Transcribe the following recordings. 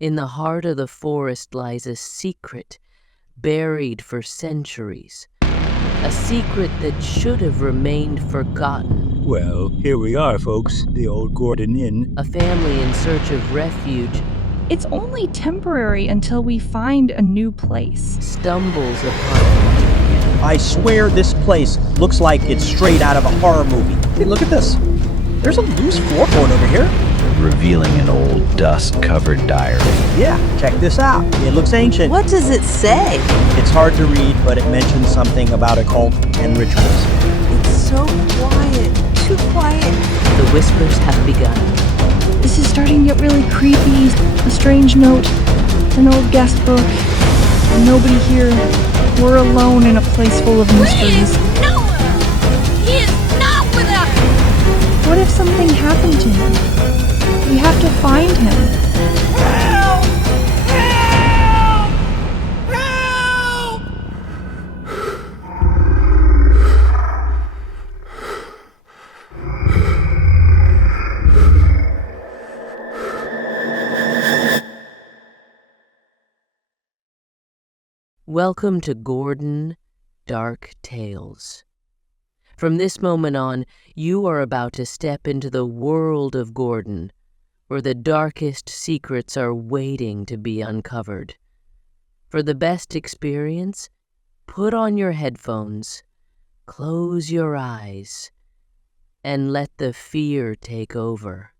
In the heart of the forest lies a secret, buried for centuries. A secret that should have remained forgotten. Well, here we are, folks. The old Ghordan Inn. A family in search of refuge It's only temporary until we find a new place. stumbles upon I swear this place looks like it's straight out of a horror movie. Hey, look at this. There's a loose floorboard over here. Revealing an old dust-covered diary. Yeah, check this out. It looks ancient. What does it say? It's hard to read, but it mentions something about a cult and rituals. It's so quiet. Too quiet. The whispers have begun. This is starting to get really creepy. A strange note, an old guest book, nobody here. We're alone in a place full of mysteries. nowhere! He is not with us! What if something happened to him? We have to find him. Help! Help! Help! Welcome to Ghordan Dark Tales. From this moment on, you are about to step into the world of Ghordan, where the darkest secrets are waiting to be uncovered. For the best experience, put on your headphones, close your eyes, and let the fear take over.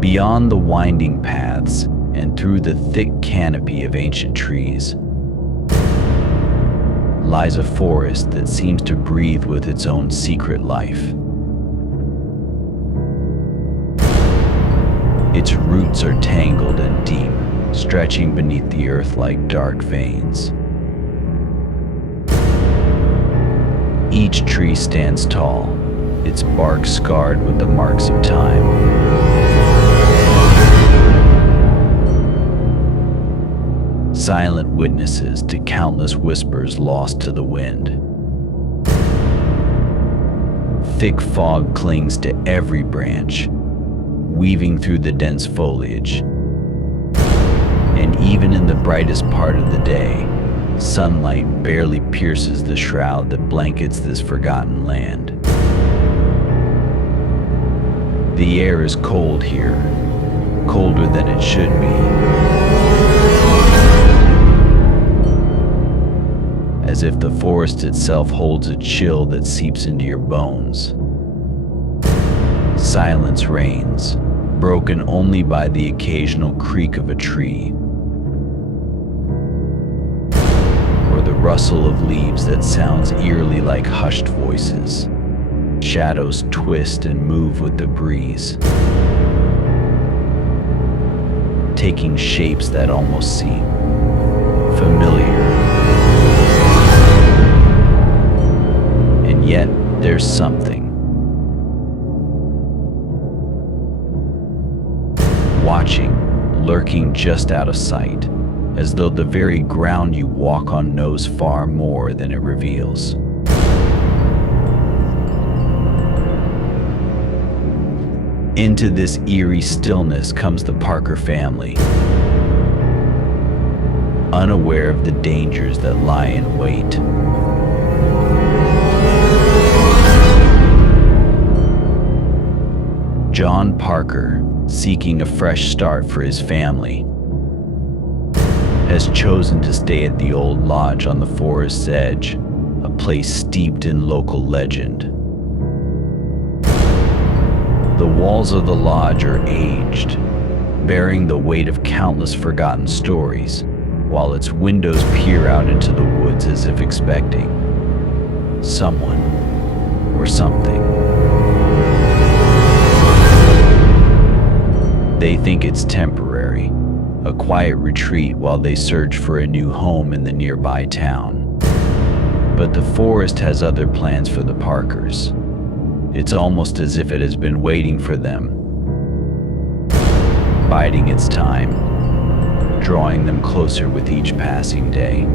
Beyond the winding paths and through the thick canopy of ancient trees lies a forest that seems to breathe with its own secret life. Its roots are tangled and deep, stretching beneath the earth like dark veins. Each tree stands tall, its bark scarred with the marks of time. Silent witnesses to countless whispers lost to the wind. Thick fog clings to every branch, weaving through the dense foliage. And even in the brightest part of the day, sunlight barely pierces the shroud that blankets this forgotten land. The air is cold here, colder than it should be. As if the forest itself holds a chill that seeps into your bones. Silence reigns, broken only by the occasional creak of a tree, or the rustle of leaves that sounds eerily like hushed voices. Shadows twist and move with the breeze, taking shapes that almost seem familiar. And yet, there's something. Watching, lurking just out of sight, as though the very ground you walk on knows far more than it reveals. Into this eerie stillness comes the Parker family, unaware of the dangers that lie in wait. John Parker, seeking a fresh start for his family, has chosen to stay at the old lodge on the forest's edge, a place steeped in local legend. The walls of the lodge are aged, bearing the weight of countless forgotten stories, while its windows peer out into the woods as if expecting someone or something. They think it's temporary, a quiet retreat while they search for a new home in the nearby town. But the forest has other plans for the Parkers. It's almost as if it has been waiting for them. biding its time, drawing them closer with each passing day.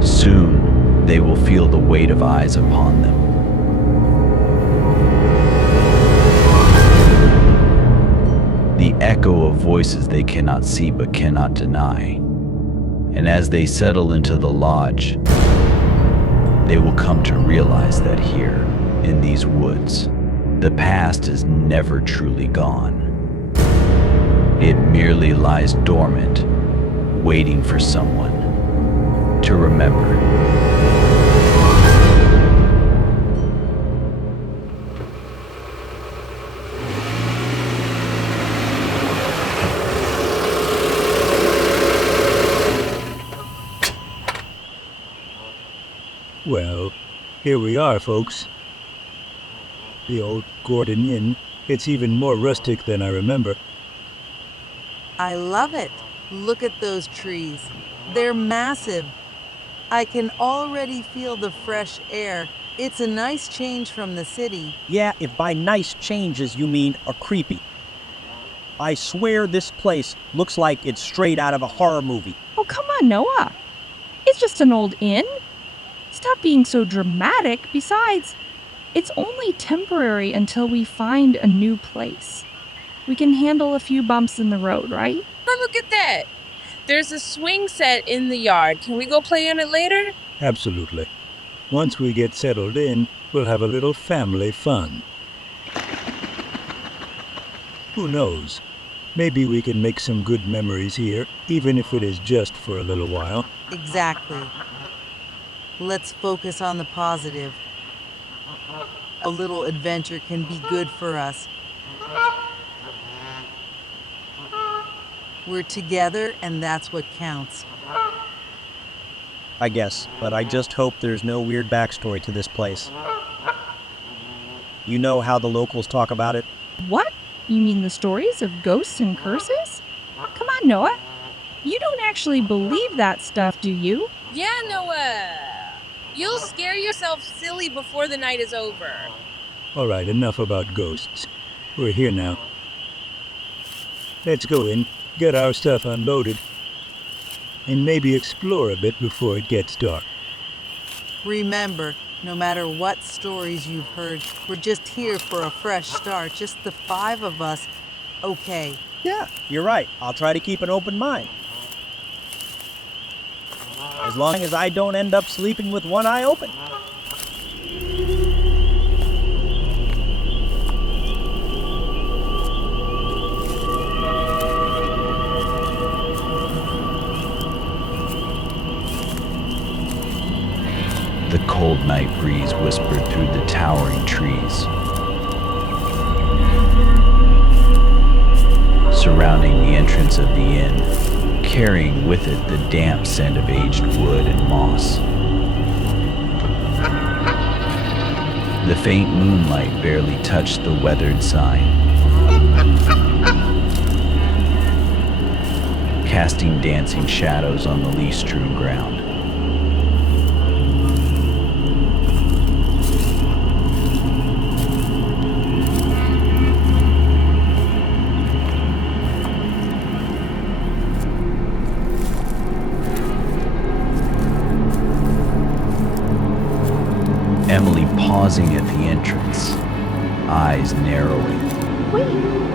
Soon, they will feel the weight of eyes upon them. The echo of voices they cannot see but cannot deny. And as they settle into the lodge, they will come to realize that here, in these woods, the past is never truly gone. It merely lies dormant, waiting for someone to remember. Well, here we are, folks. The old Ghordan Inn. It's even more rustic than I remember. I love it. Look at those trees. They're massive. I can already feel the fresh air. It's a nice change from the city. Yeah, if by nice changes you mean are creepy. I swear this place looks like it's straight out of a horror movie. Oh, come on, Noah. It's just an old inn. Stop being so dramatic. Besides, it's only temporary until we find a new place. We can handle a few bumps in the road, right? Oh, look at that. There's a swing set in the yard. Can we go play on it later? Absolutely. Once we get settled in, we'll have a little family fun. Who knows? Maybe we can make some good memories here, even if it is just for a little while. Exactly. Let's focus on the positive. A little adventure can be good for us. We're together, and that's what counts. I guess, but I just hope there's no weird backstory to this place. You know how the locals talk about it? What? You mean the stories of ghosts and curses? Come on, Noah. You don't actually believe that stuff, do you? Yeah, Noah. You'll scare yourself silly before the night is over. All right, enough about ghosts. We're here now. Let's go in, get our stuff unloaded, and maybe explore a bit before it gets dark. Remember, no matter what stories you've heard, we're just here for a fresh start, just the 5 of us. Okay. Yeah, you're right. I'll try to keep an open mind. As long as I don't end up sleeping with one eye open. The cold night breeze whispered through the towering trees, surrounding the entrance of the inn, carrying with it the damp scent of aged wood and moss. The faint moonlight barely touched the weathered sign, casting dancing shadows on the leaf-strewn ground. Emily pausing at the entrance, eyes narrowing. Wait,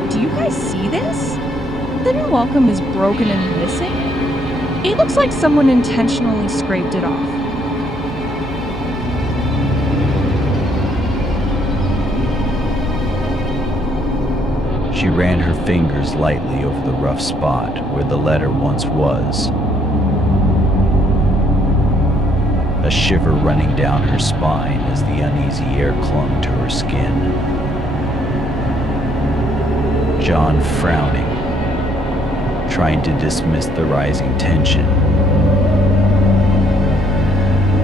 do you guys see this? The new welcome is broken and missing. It looks like someone intentionally scraped it off. She ran her fingers lightly over the rough spot where the letter once was. A shiver running down her spine as the uneasy air clung to her skin. John frowning, trying to dismiss the rising tension.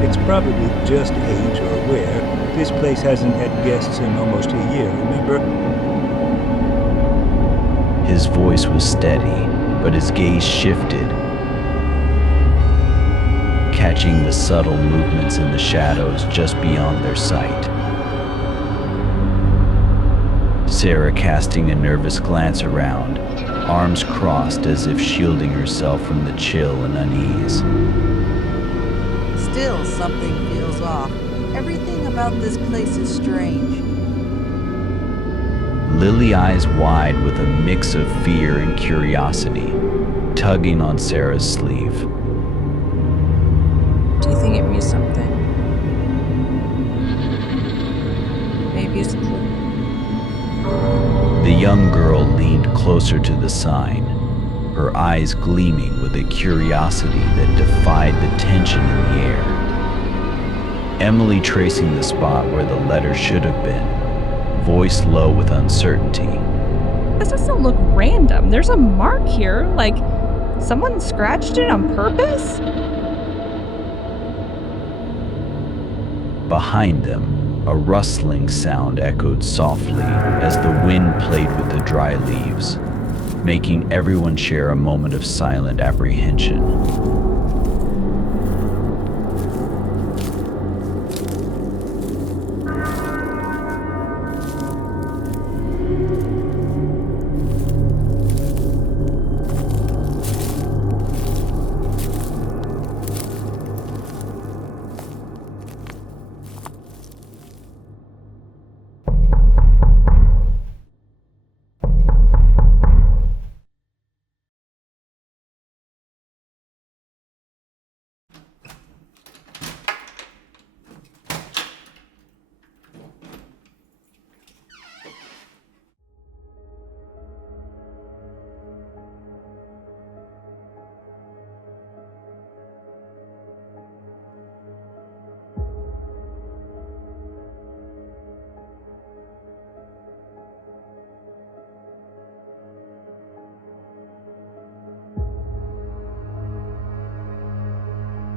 It's probably just age or wear. This place hasn't had guests in almost a year, remember? His voice was steady, but his gaze shifted, catching the subtle movements in the shadows just beyond their sight. Sarah casting a nervous glance around, arms crossed as if shielding herself from the chill and unease. Still, something feels off. Everything about this place is strange. Lily eyes wide with a mix of fear and curiosity, tugging on Sarah's sleeve. Do you think it means something? Maybe it's a clue. The young girl leaned closer to the sign, her eyes gleaming with a curiosity that defied the tension in the air. Emily tracing the spot where the letter should have been, voice low with uncertainty. This doesn't look random. There's a mark here, like someone scratched it on purpose? Behind them, a rustling sound echoed softly as the wind played with the dry leaves, making everyone share a moment of silent apprehension.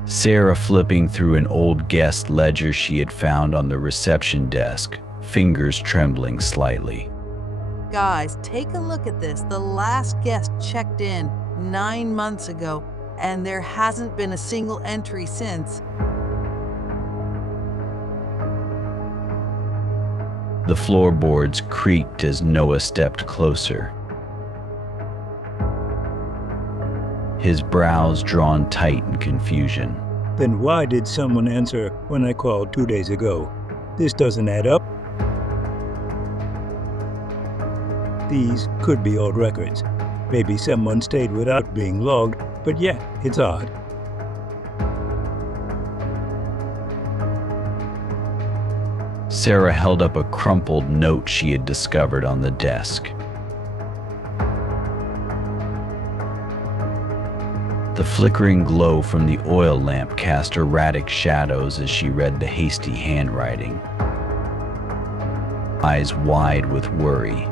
Sarah flipping through an old guest ledger she had found on the reception desk, fingers trembling slightly. Guys, take a look at this. The last guest checked in 9 months ago, and there hasn't been a single entry since. The floorboards creaked as Noah stepped closer, his brows drawn tight in confusion. Then why did someone answer when I called 2 days ago? This doesn't add up. These could be old records. Maybe someone stayed without being logged, but yeah, it's odd. Sarah held up a crumpled note she had discovered on the desk. The flickering glow from the oil lamp cast erratic shadows as she read the hasty handwriting, eyes wide with worry.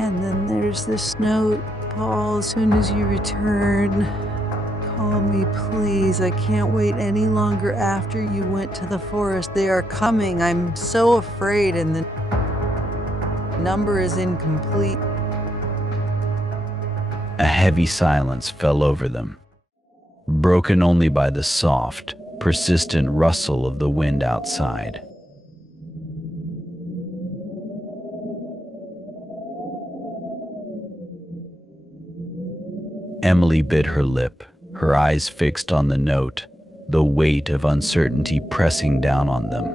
And then there's this note. Paul, as soon as you return, call me, please. I can't wait any longer after you went to the forest. They are coming. I'm so afraid, and the number is incomplete. A heavy silence fell over them, broken only by the soft, persistent rustle of the wind outside. Emily bit her lip, her eyes fixed on the note, the weight of uncertainty pressing down on them.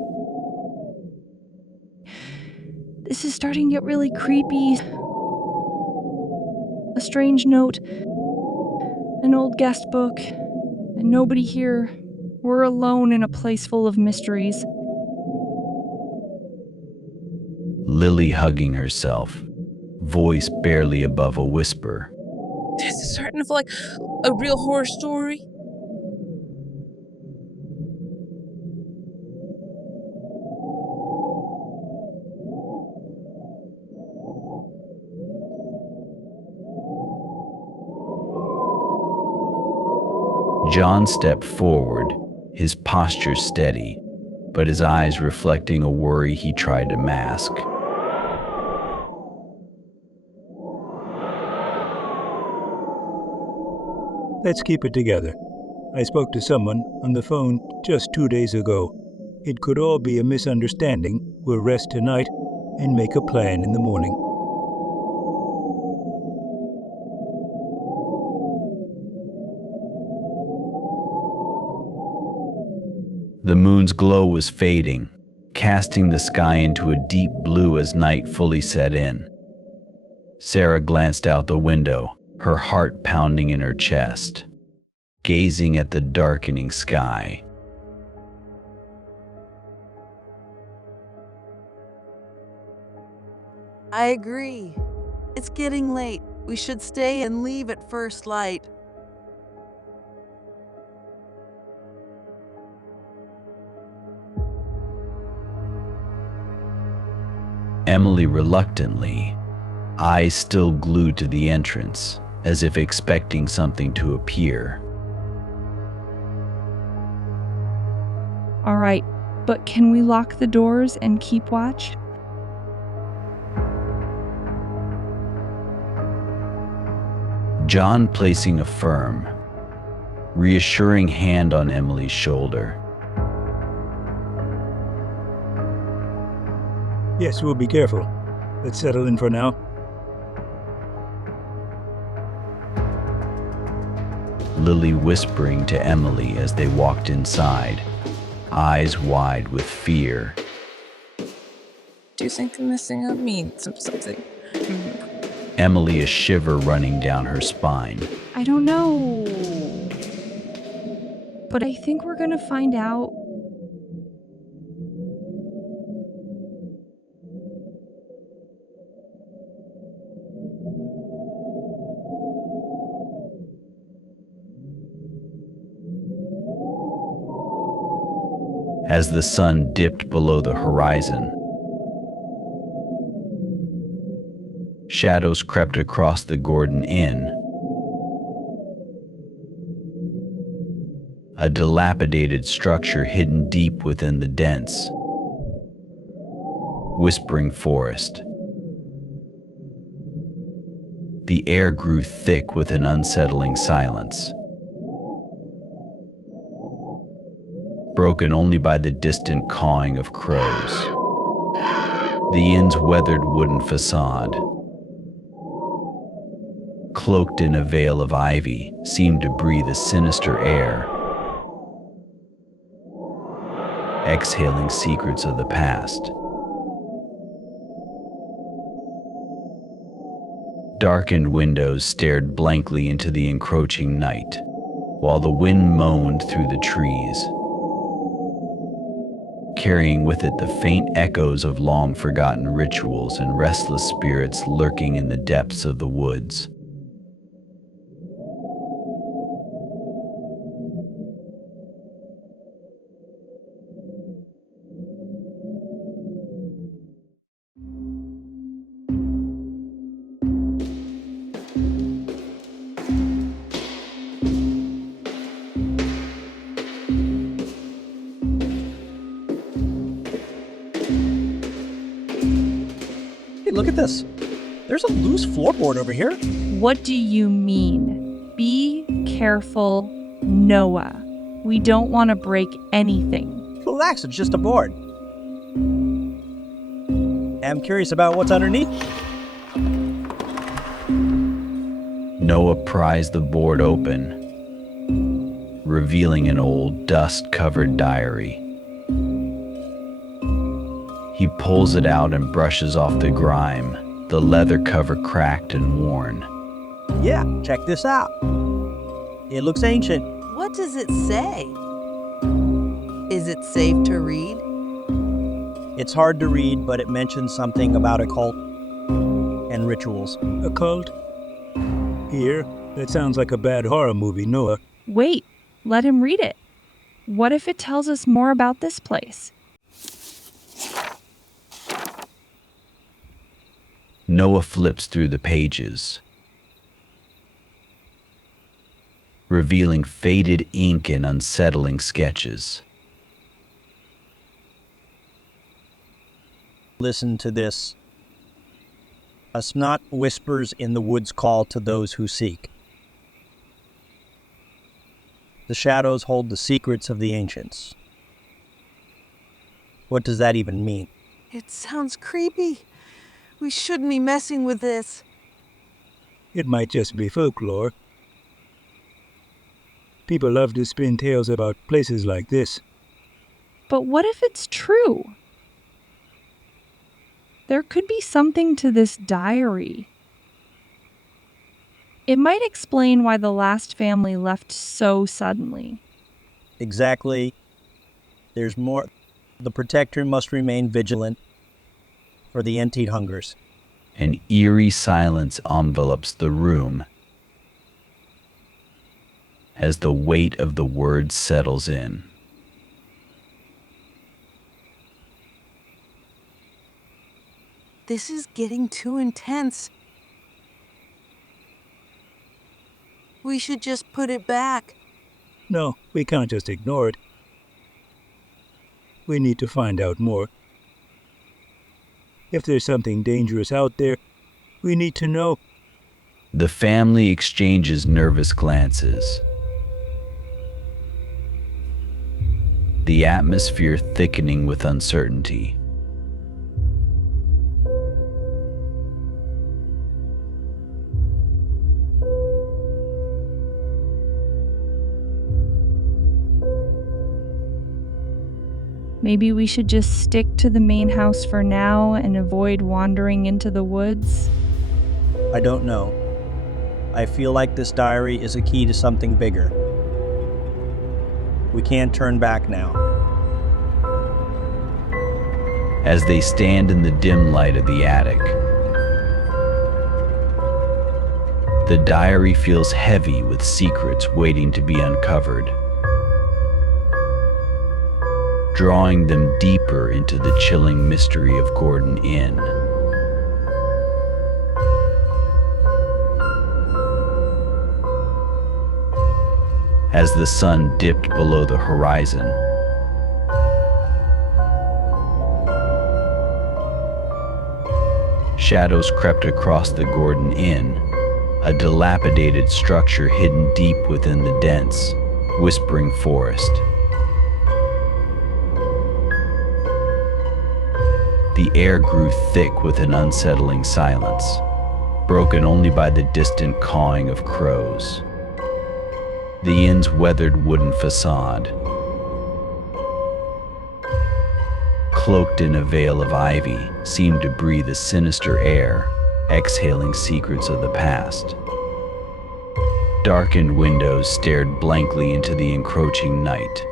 This is starting to get really creepy. A strange note, an old guest book, and nobody here. We're alone in a place full of mysteries. Lily hugging herself, voice barely above a whisper. This is starting to feel like a real horror story. John stepped forward, his posture steady, but his eyes reflecting a worry he tried to mask. Let's keep it together. I spoke to someone on the phone just 2 days ago. It could all be a misunderstanding. We'll rest tonight and make a plan in the morning. The moon's glow was fading, casting the sky into a deep blue as night fully set in. Sarah glanced out the window, her heart pounding in her chest, gazing at the darkening sky. I agree. It's getting late. We should stay and leave at first light. Emily reluctantly, eyes still glued to the entrance, as if expecting something to appear. All right, but can we lock the doors and keep watch? John placing a firm, reassuring hand on Emily's shoulder. Yes, we'll be careful. Let's settle in for now. Lily whispering to Emily as they walked inside, eyes wide with fear. Do you think the missing out means something? Emily, a shiver running down her spine. I don't know. But I think we're gonna find out. As the sun dipped below the horizon, shadows crept across the Ghordan Inn, a dilapidated structure hidden deep within the dense, whispering forest. The air grew thick with an unsettling silence, broken only by the distant cawing of crows. The inn's weathered wooden facade, cloaked in a veil of ivy, seemed to breathe a sinister air, exhaling secrets of the past. Darkened windows stared blankly into the encroaching night, while the wind moaned through the trees, carrying with it the faint echoes of long-forgotten rituals and restless spirits lurking in the depths of the woods. Hey, look at this. There's a loose floorboard over here. What do you mean? Be careful, Noah. We don't want to break anything. Relax, it's just a board. I'm curious about what's underneath. Noah prized the board open, revealing an old, dust-covered diary. He pulls it out and brushes off the grime, the leather cover cracked and worn. Yeah, check this out. It looks ancient. What does it say? Is it safe to read? It's hard to read, but it mentions something about a cult and rituals. A cult? Here? That sounds like a bad horror movie, Noah. Wait, let him read it. What if it tells us more about this place? Noah flips through the pages, revealing faded ink and unsettling sketches. Listen to this. A snot whispers in the woods call to those who seek. The shadows hold the secrets of the ancients. What does that even mean? It sounds creepy. We shouldn't be messing with this. It might just be folklore. People love to spin tales about places like this. But what if it's true? There could be something to this diary. It might explain why the last family left so suddenly. Exactly. There's more. The protector must remain vigilant for the emptied hungers. An eerie silence envelops the room as the weight of the words settles in. This is getting too intense. We should just put it back. No, we can't just ignore it. We need to find out more. If there's something dangerous out there, we need to know. The family exchanges nervous glances. The atmosphere thickening with uncertainty. Maybe we should just stick to the main house for now and avoid wandering into the woods? I don't know. I feel like this diary is a key to something bigger. We can't turn back now. As they stand in the dim light of the attic, the diary feels heavy with secrets waiting to be uncovered, drawing them deeper into the chilling mystery of Ghordan Inn. As the sun dipped below the horizon, shadows crept across the Ghordan Inn, a dilapidated structure hidden deep within the dense, whispering forest. The air grew thick with an unsettling silence, broken only by the distant cawing of crows. The inn's weathered wooden facade, cloaked in a veil of ivy, seemed to breathe a sinister air, exhaling secrets of the past. Darkened windows stared blankly into the encroaching night,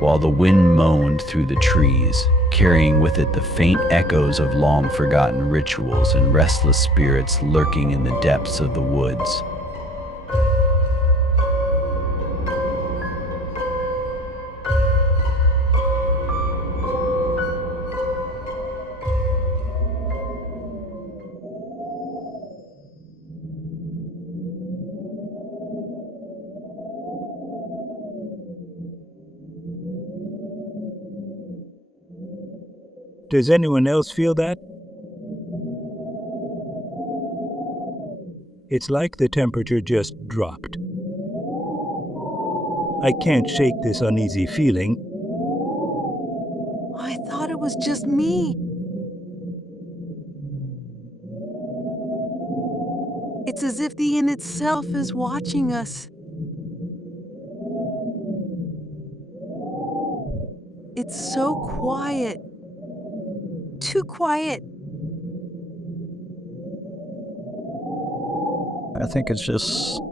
while the wind moaned through the trees, carrying with it the faint echoes of long-forgotten rituals and restless spirits lurking in the depths of the woods. Does anyone else feel that? It's like the temperature just dropped. I can't shake this uneasy feeling. I thought it was just me. It's as if the inn itself is watching us. It's so quiet. Too quiet. I think it's just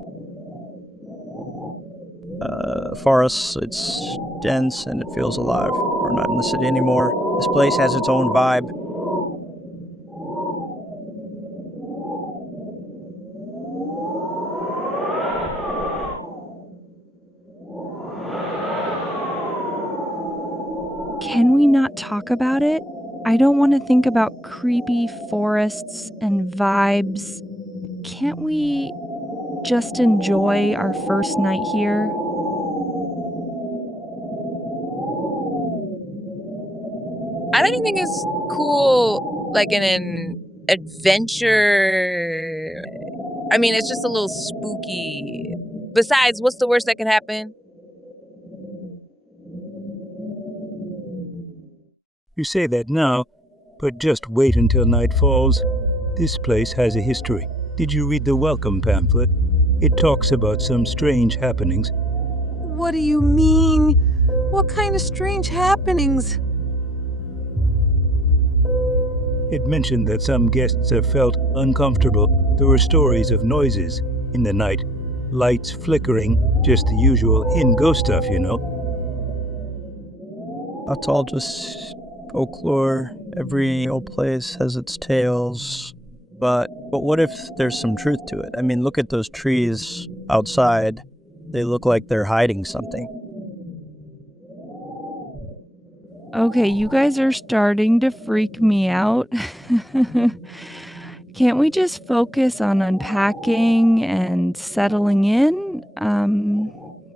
forest. It's dense and it feels alive. We're not in the city anymore. This place has its own vibe. Can we not talk about it? I don't want to think about creepy forests and vibes. Can't we just enjoy our first night here? I don't even think it's cool, like in an adventure. I mean, it's just a little spooky. Besides, what's the worst that can happen? You say that now, but just wait until night falls. This place has a history. Did you read the welcome pamphlet? It talks about some strange happenings. What do you mean? What kind of strange happenings? It mentioned that some guests have felt uncomfortable. There were stories of noises in the night, lights flickering, just the usual inn ghost stuff, you know. That's all just folklore. Every old place has its tales. But what if there's some truth to it? I mean, look at those trees outside. They look like they're hiding something. Okay, you guys are starting to freak me out. Can't we just focus on unpacking and settling in?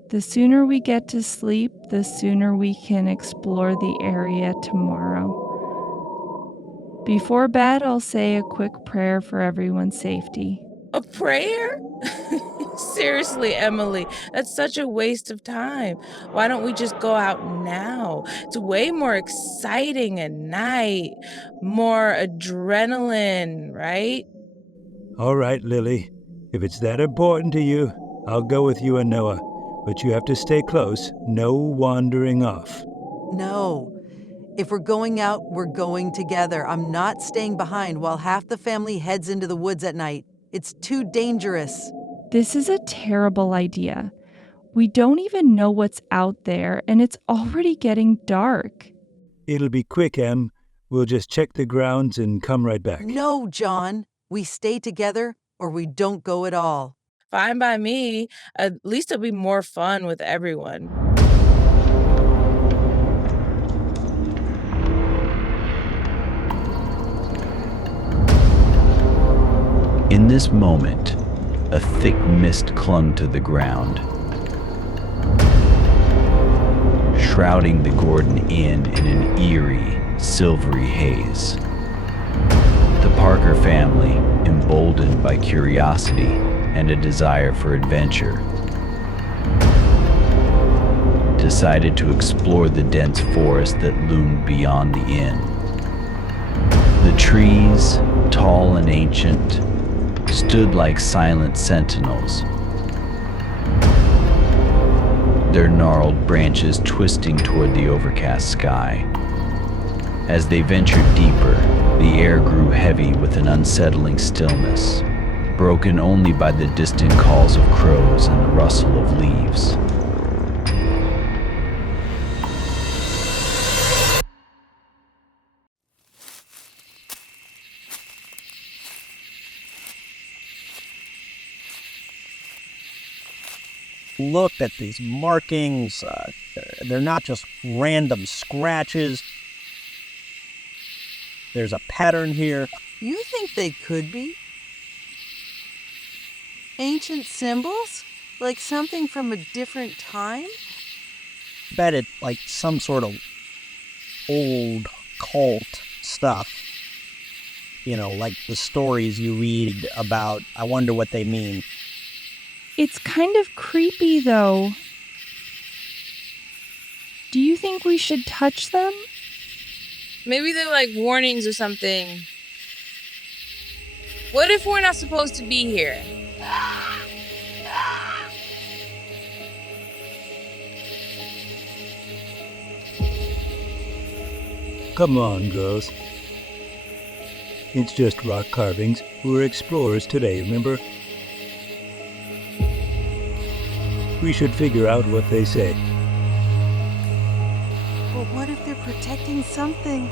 The sooner we get to sleep, the sooner we can explore the area tomorrow. Before bed, I'll say a quick prayer for everyone's safety. A prayer? Seriously, Emily, that's such a waste of time. Why don't we just go out now? It's way more exciting at night, more adrenaline, right? All right, Lily. If it's that important to you, I'll go with you and Noah. But you have to stay close. No wandering off. No. If we're going out, we're going together. I'm not staying behind while half the family heads into the woods at night. It's too dangerous. This is a terrible idea. We don't even know what's out there, and it's already getting dark. It'll be quick, Em. We'll just check the grounds and come right back. No, John. We stay together or we don't go at all. Fine by me. At least it'll be more fun with everyone. In this moment, a thick mist clung to the ground, shrouding the Ghordan Inn in an eerie, silvery haze. The Parker family, emboldened by curiosity and a desire for adventure, decided to explore the dense forest that loomed beyond the inn. The trees, tall and ancient, stood like silent sentinels, their gnarled branches twisting toward the overcast sky. As they ventured deeper, the air grew heavy with an unsettling stillness, broken only by the distant calls of crows and the rustle of leaves. Look at these markings. They're not just random scratches. There's a pattern here. You think they could be? Ancient symbols? Like something from a different time? Bet it like some sort of old cult stuff. You know, like the stories you read about. I wonder what they mean. It's kind of creepy, though. Do you think we should touch them? Maybe they're like warnings or something. What if we're not supposed to be here? Come on, girls. It's just rock carvings. We're explorers today, remember? We should figure out what they say. But what if they're protecting something?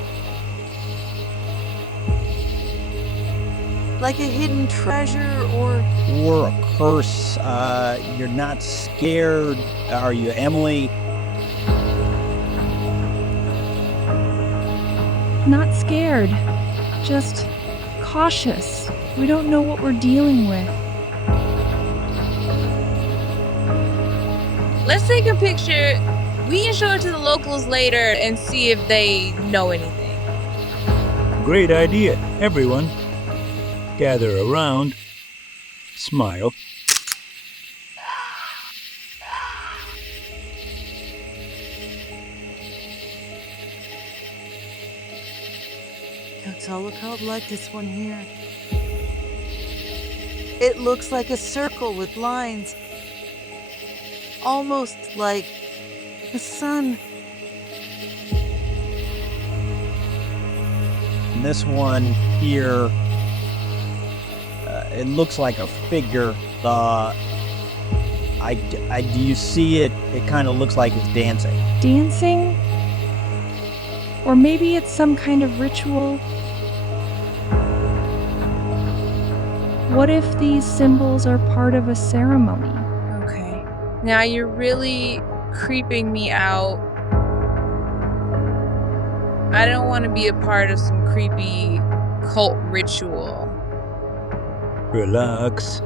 Like a hidden treasure or a curse. You're not scared, are you, Emily? Not scared, just cautious. We don't know what we're dealing with. Let's take a picture. We can show it to the locals later and see if they know anything. Great idea. Everyone, gather around. Smile. Looks a lot like this one here. It looks like a circle with lines. Almost like the sun. And this one here, it looks like a figure. Do you see it? It kind of looks like it's dancing. Dancing? Or maybe it's some kind of ritual? What if these symbols are part of a ceremony? Okay. Now you're really creeping me out. I don't want to be a part of some creepy cult ritual. Relax.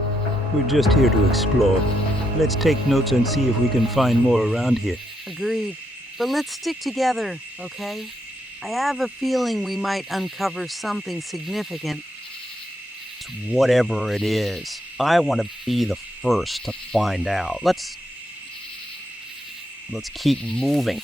We're just here to explore. Let's take notes and see if we can find more around here. Agreed. But let's stick together, okay? I have a feeling we might uncover something significant. Whatever it is, I want to be the first to find out. Let's keep moving.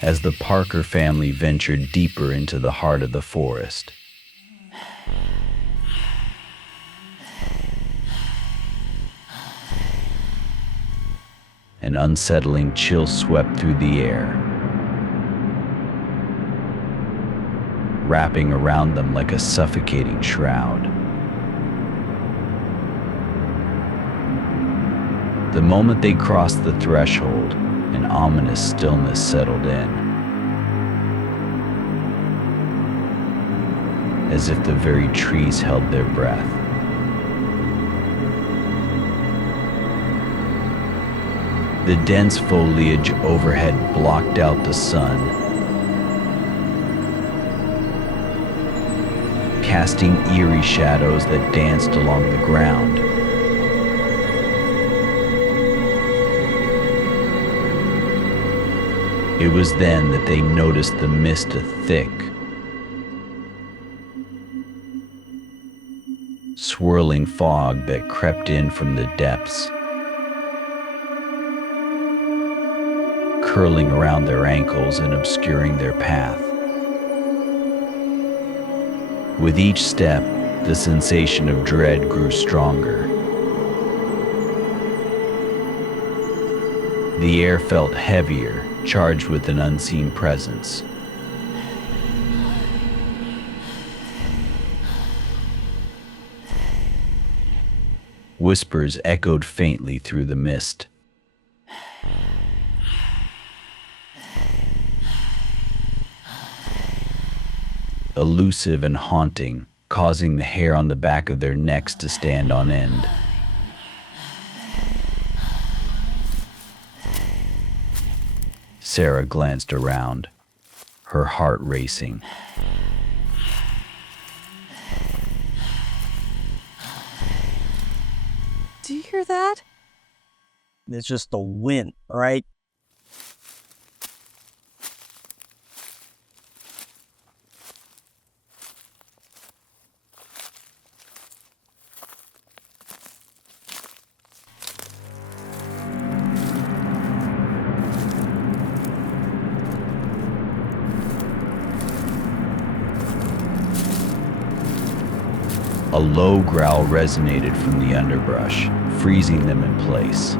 As the Parker family ventured deeper into the heart of the forest, an unsettling chill swept through the air, wrapping around them like a suffocating shroud. The moment they crossed the threshold, an ominous stillness settled in, as if the very trees held their breath. The dense foliage overhead blocked out the sun, casting eerie shadows that danced along the ground. It was then that they noticed the mist, a thick, swirling fog that crept in from the depths, curling around their ankles and obscuring their path. With each step, the sensation of dread grew stronger. The air felt heavier, charged with an unseen presence. Whispers echoed faintly through the mist. Elusive and haunting, causing the hair on the back of their necks to stand on end. Sarah glanced around, her heart racing. Do you hear that? It's just the wind, right? A low growl resonated from the underbrush, freezing them in place.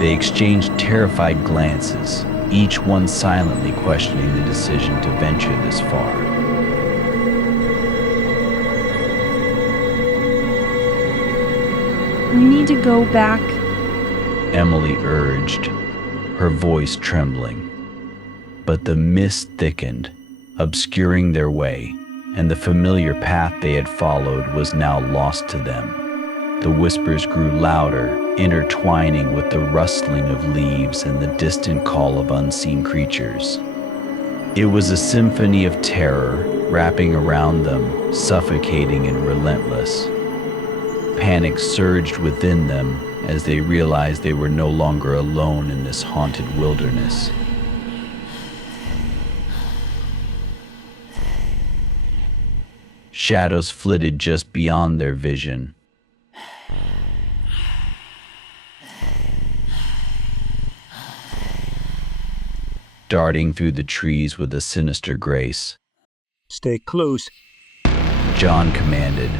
They exchanged terrified glances, each one silently questioning the decision to venture this far. We need to go back. Emily urged, her voice trembling. But the mist thickened, obscuring their way, and the familiar path they had followed was now lost to them. The whispers grew louder, intertwining with the rustling of leaves and the distant call of unseen creatures. It was a symphony of terror, wrapping around them, suffocating and relentless. Panic surged within them as they realized they were no longer alone in this haunted wilderness. Shadows flitted just beyond their vision. Darting through the trees with a sinister grace. Stay close. John commanded,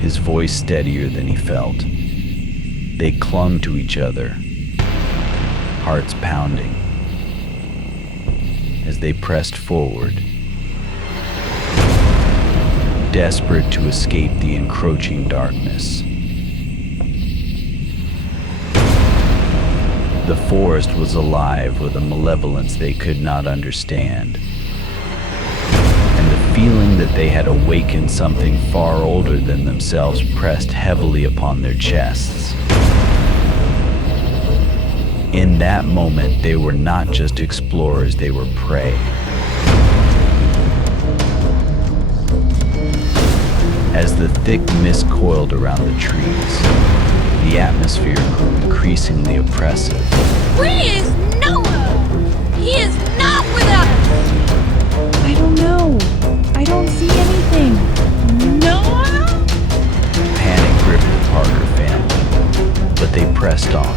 his voice steadier than he felt. They clung to each other, hearts pounding, as they pressed forward, desperate to escape the encroaching darkness. The forest was alive with a malevolence they could not understand, and the feeling that they had awakened something far older than themselves pressed heavily upon their chests. In that moment, they were not just explorers, they were prey. As the thick mist coiled around the trees, the atmosphere grew increasingly oppressive. Where is Noah? He is not with us! I don't know. I don't see anything. Noah? Panic gripped the Parker family, but they pressed on,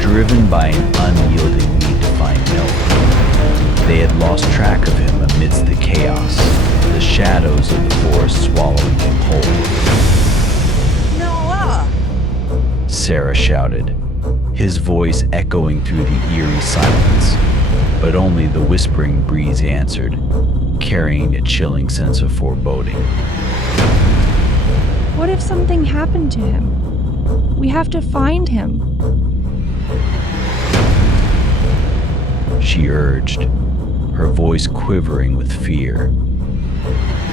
driven by an unyielding need to find Noah. They had lost track of him amidst the chaos, the shadows of the forest swallowing him whole. Noah! Sarah shouted, his voice echoing through the eerie silence, but only the whispering breeze answered, carrying a chilling sense of foreboding. What if something happened to him? We have to find him. She urged, her voice quivering with fear.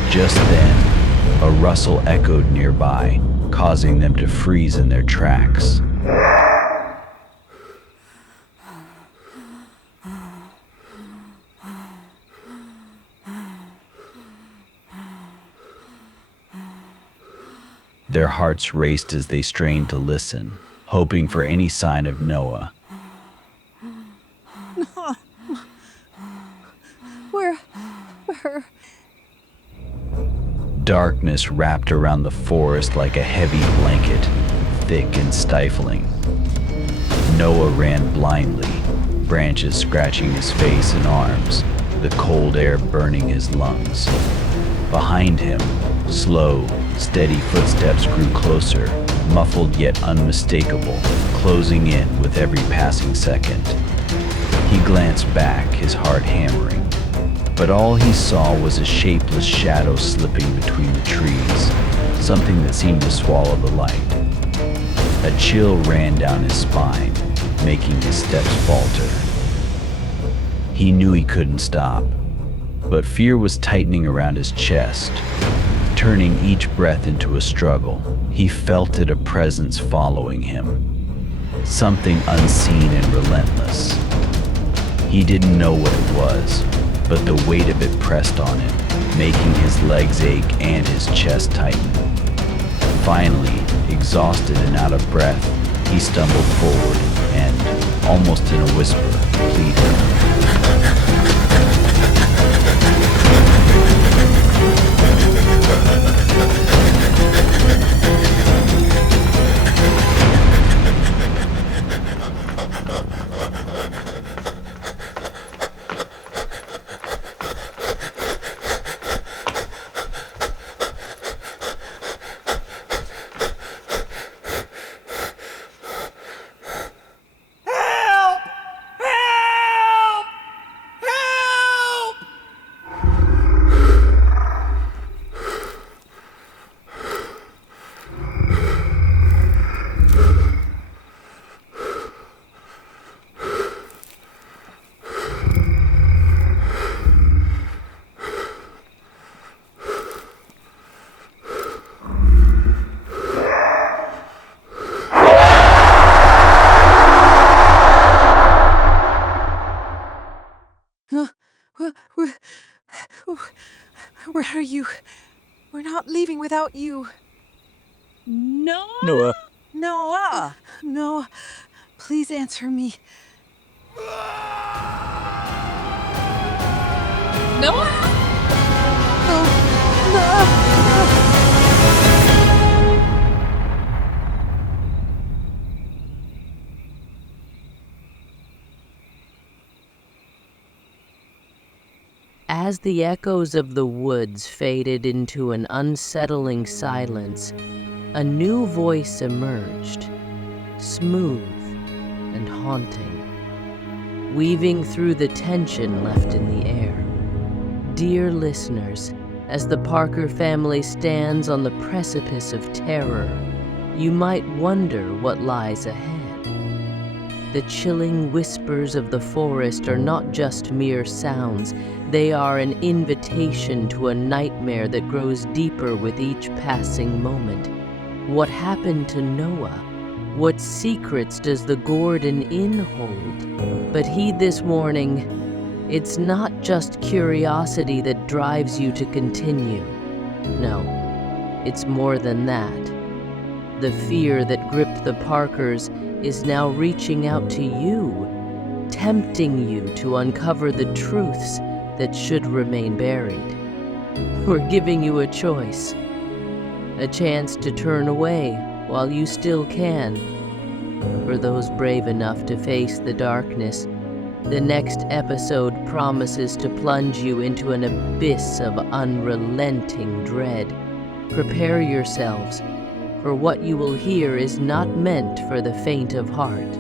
Just then, a rustle echoed nearby, causing them to freeze in their tracks. Their hearts raced as they strained to listen, hoping for any sign of Noah. Where? Darkness wrapped around the forest like a heavy blanket, thick and stifling. Noah ran blindly, branches scratching his face and arms, the cold air burning his lungs. Behind him, slow, steady footsteps grew closer, muffled yet unmistakable, closing in with every passing second. He glanced back, his heart hammering. But all he saw was a shapeless shadow slipping between the trees, something that seemed to swallow the light. A chill ran down his spine, making his steps falter. He knew he couldn't stop, but fear was tightening around his chest, turning each breath into a struggle. He felt it, a presence following him, something unseen and relentless. He didn't know what it was, but the weight of it pressed on him, making his legs ache and his chest tighten. Finally, exhausted and out of breath, he stumbled forward and, almost in a whisper, pleaded. Where are you? We're not leaving without you. Noah? Noah, Noah! No, please answer me. Noah? As the echoes of the woods faded into an unsettling silence, a new voice emerged, smooth and haunting, weaving through the tension left in the air. Dear listeners, as the Parker family stands on the precipice of terror, you might wonder what lies ahead. The chilling whispers of the forest are not just mere sounds, they are an invitation to a nightmare that grows deeper with each passing moment. What happened to Noah? What secrets does the Ghordan Inn hold? But heed this warning, it's not just curiosity that drives you to continue. No, it's more than that. The fear that gripped the Parkers is now reaching out to you, tempting you to uncover the truths that should remain buried. We're giving you a choice, a chance to turn away while you still can. For those brave enough to face the darkness, the next episode promises to plunge you into an abyss of unrelenting dread. Prepare yourselves, for what you will hear is not meant for the faint of heart.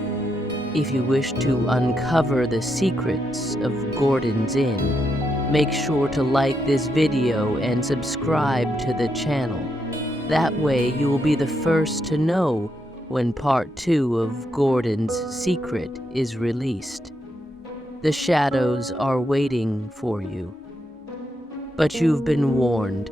If you wish to uncover the secrets of Ghordan's Inn, make sure to like this video and subscribe to the channel. That way you will be the first to know when part 2 of Ghordan's secret is released. The shadows are waiting for you. But you've been warned.